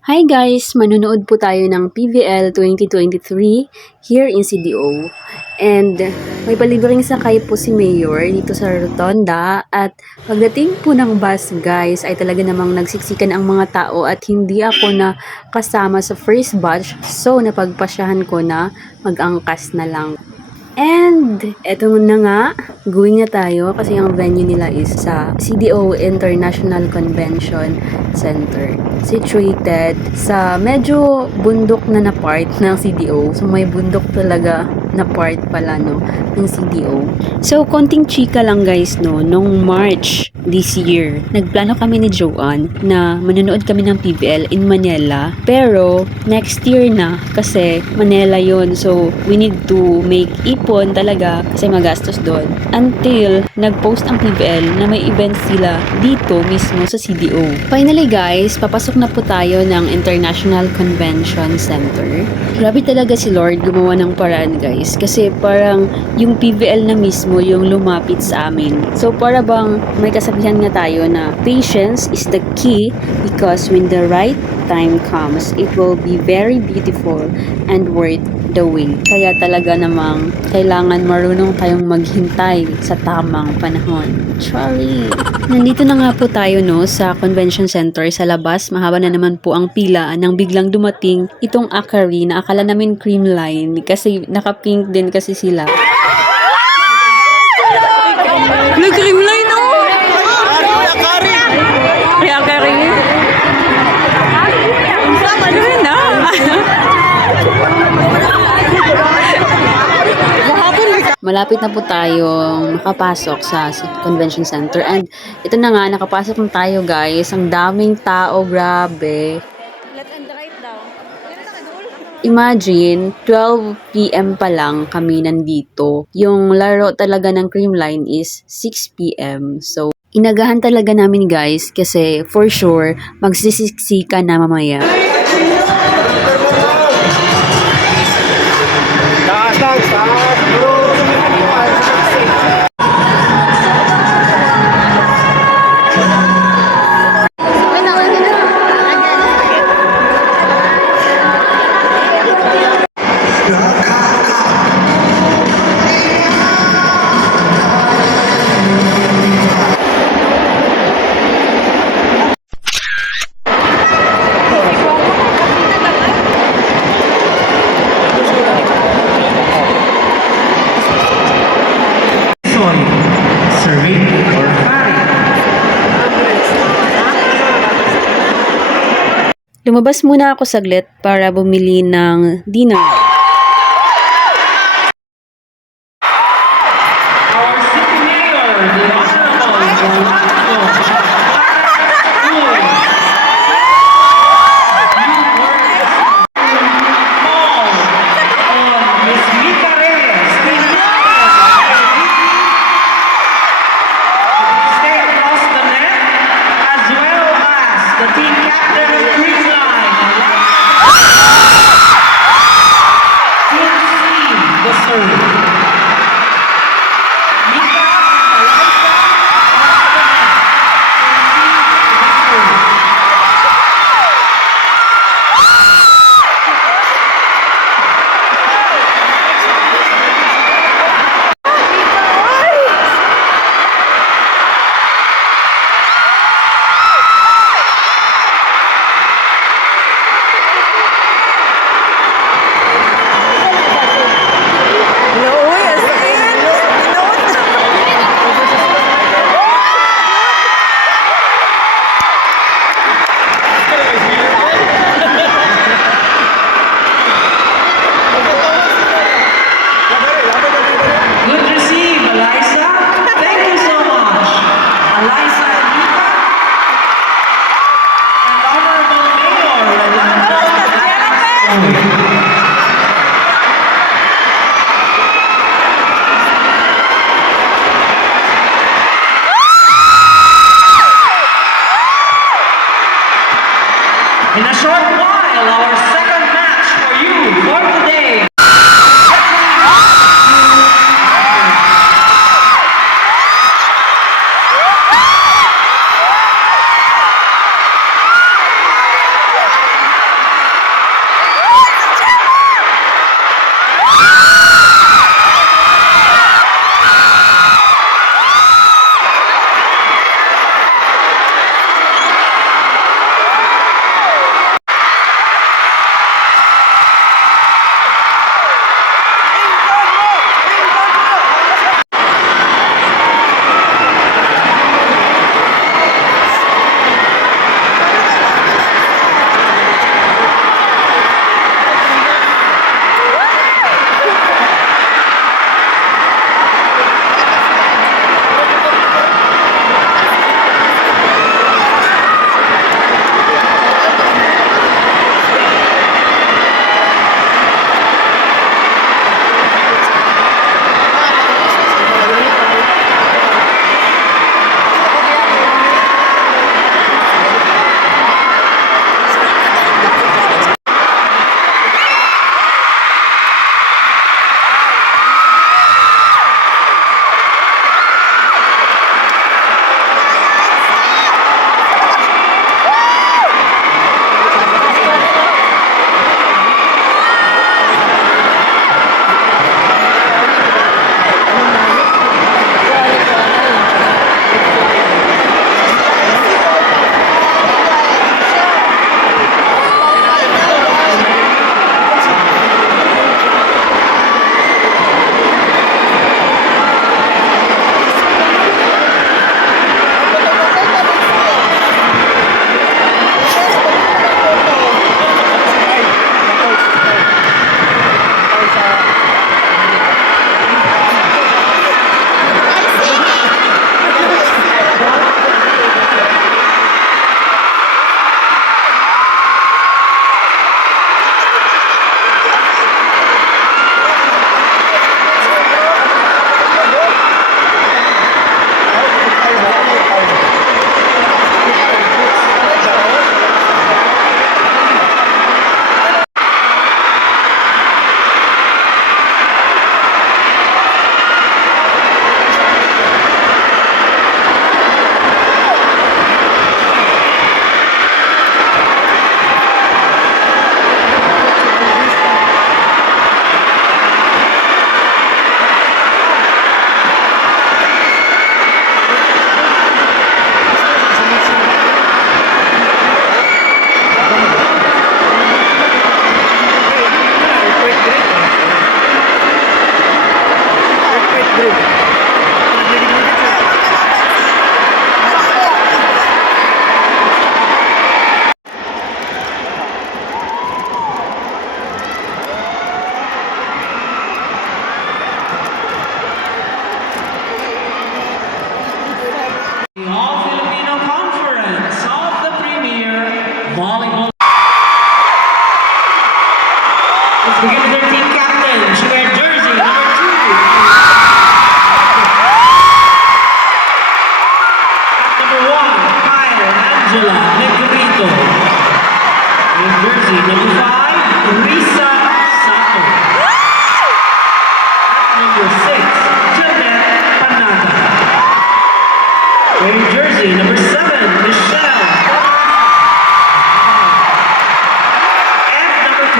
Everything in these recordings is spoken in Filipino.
Hi guys! Manonood po tayo ng PVL 2023 here in CDO. And may palibreng sakay po si Mayor dito sa Rotonda. At pagdating po ng bus guys ay talaga namang nagsiksikan ang mga tao at hindi ako na kasama sa first batch. So napagpasyahan ko na mag-angkas na lang. And eto na nga, going na tayo kasi ang venue nila is sa CDO International Convention Center. Situated sa medyo bundok na part ng CDO. So may bundok talaga na part pala no ng CDO. So konting chika lang guys no, nung March this year, nagplano kami ni Joanne na manonood kami ng PBL in Manila. Pero next year na kasi Manila yon. So we need to make ipon talaga kasi magastos doon. Until nag-post ang PBL na may event sila dito mismo sa CDO. Finally guys, papasok na po tayo ng International Convention Center. Grabe talaga si Lord gumawa ng paraan guys. Kasi parang yung PBL na mismo yung lumapit sa amin. So para bang may kasabihan nga tayo na patience is the key because when the right time comes, it will be very beautiful and worth the wait. Kaya talaga namang kailangan marunong tayong maghintay sa tamang panahon. Sorry! Nandito na nga po tayo no sa convention center sa labas. Mahaba na naman po ang pila nang biglang dumating itong Akari na akala namin cream line kasi naka-pink din kasi sila. Nag-cream line oh! Kaya Akari! Ano na? Malapit na po tayong makapasok sa convention center and ito na nga, nakapasok na tayo guys. Ang daming tao, grabe. Imagine, 12 PM pa lang kami nandito. Yung laro talaga ng cream line is 6 PM. So, inagahan talaga namin guys kasi for sure, magsisiksika na mamaya. Lumabas muna ako saglit para bumili ng dinner. In a short while, our second match for you for today.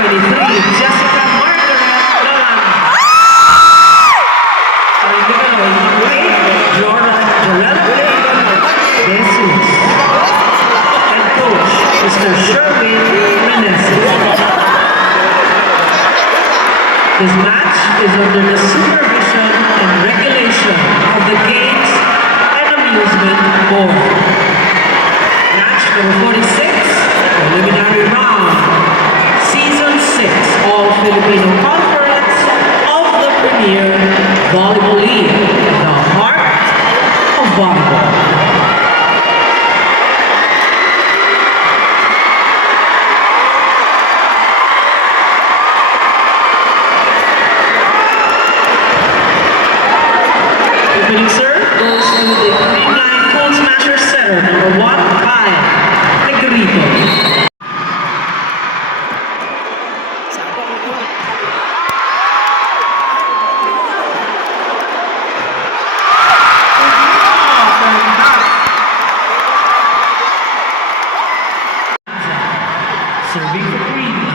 23, Jessica Margaret Galan. Starting to go is number 8, Jordan Jorel Jesus. And coach, Mr. Sherwin Menezes. This match is under the supervision and regulation of the Games and Amusement Board. Match number 46, preliminary round, Season 6, All-Filipino Conference of the Premier Volleyball League, the heart of volleyball. Opening serve goes to the Creamline Cold Smasher setter, number 1, Kyle Negrito. Serving for Creamline.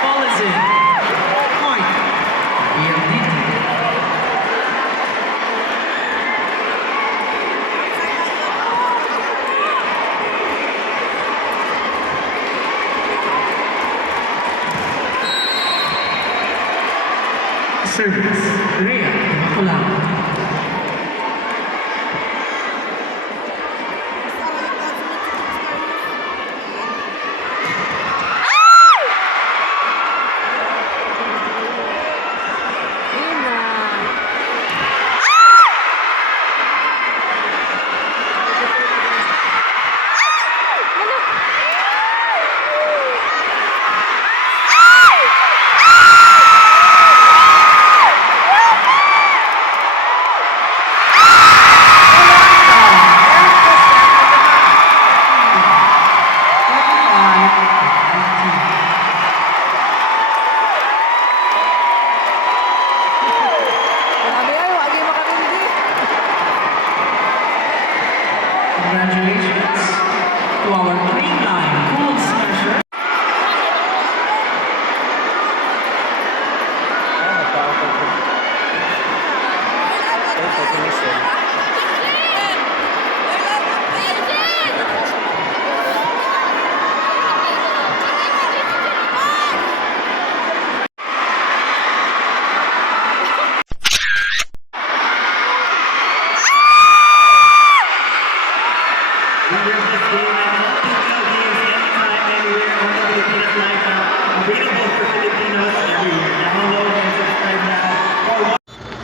Ball is in. Point. PLDT. Service. Rhea Makulao. Congratulations to our Creamline Cold Smasher.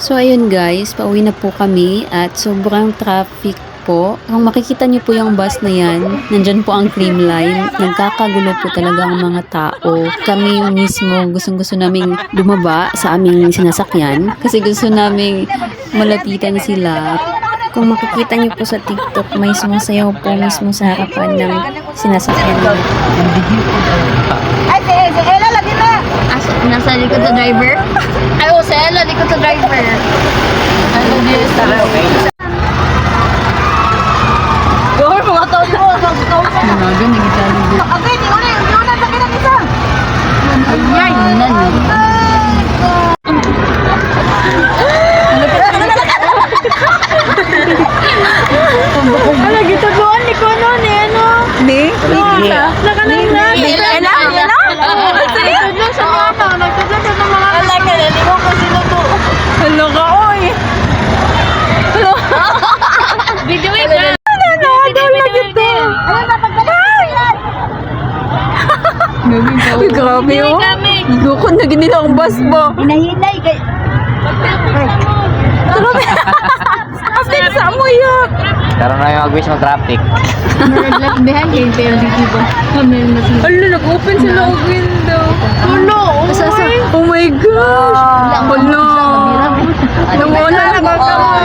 So ayun guys, pauwi na po kami at sobrang traffic po. Kung makikita niyo po yung bus na yan, nandyan po ang Creamline. Nagkakagulo po talaga ang mga tao. Kami mismo gustong-gusto naming lumaba sa aming sinasakyan kasi gusto naming malapitan sila. Kung makikita niyo po sa TikTok, may sumasayaw po mismo sa harapan ng sinasakyan nila. Ay, si Ella lagi na. Nasa likod sa driver? Ay, oh, sa Ella, likod sa driver. I love you, Star. Gawin mga taon mo. Naga, nagitalo din. Okay, di una sa kinang isa. Ay, nan. Ano, gitabuan ni Kono ni ano? Ni? Naka na yun na. Ella? Uy, grabe oh. Lukon na gini ang bus ba. Hinahinay kay... Update sa mo yun. Karoon na yung mag-wish ng traffic. Meron left behind yung PLDT ba? Kami masih. Alo, nag-open sila ang window. Tulo! Oh my gosh. Alo. Nawala na magkaman.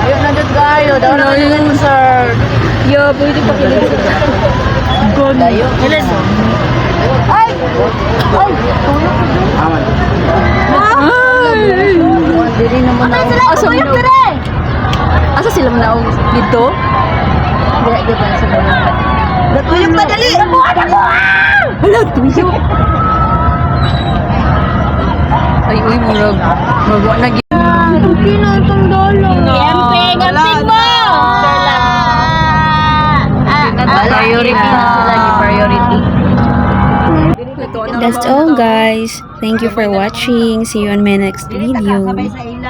Ayaw na dyan kayo. Daw na yun, sir. Yeah, pwede pa kilig. Dayo. Ilan? Ay! Ay! Ay! Diri naman ako. Asa mo na? Asa sila mo na dito? Dira ka sa mga. Datuyok na dali! Hala, tuyok. Ay, uy, murag. Murag na Pinatang dolo. Siyempre, gamping mo! Priority na sila. Priority. That's all guys. Thank you for watching. See you on my next video. Sabay sa ila.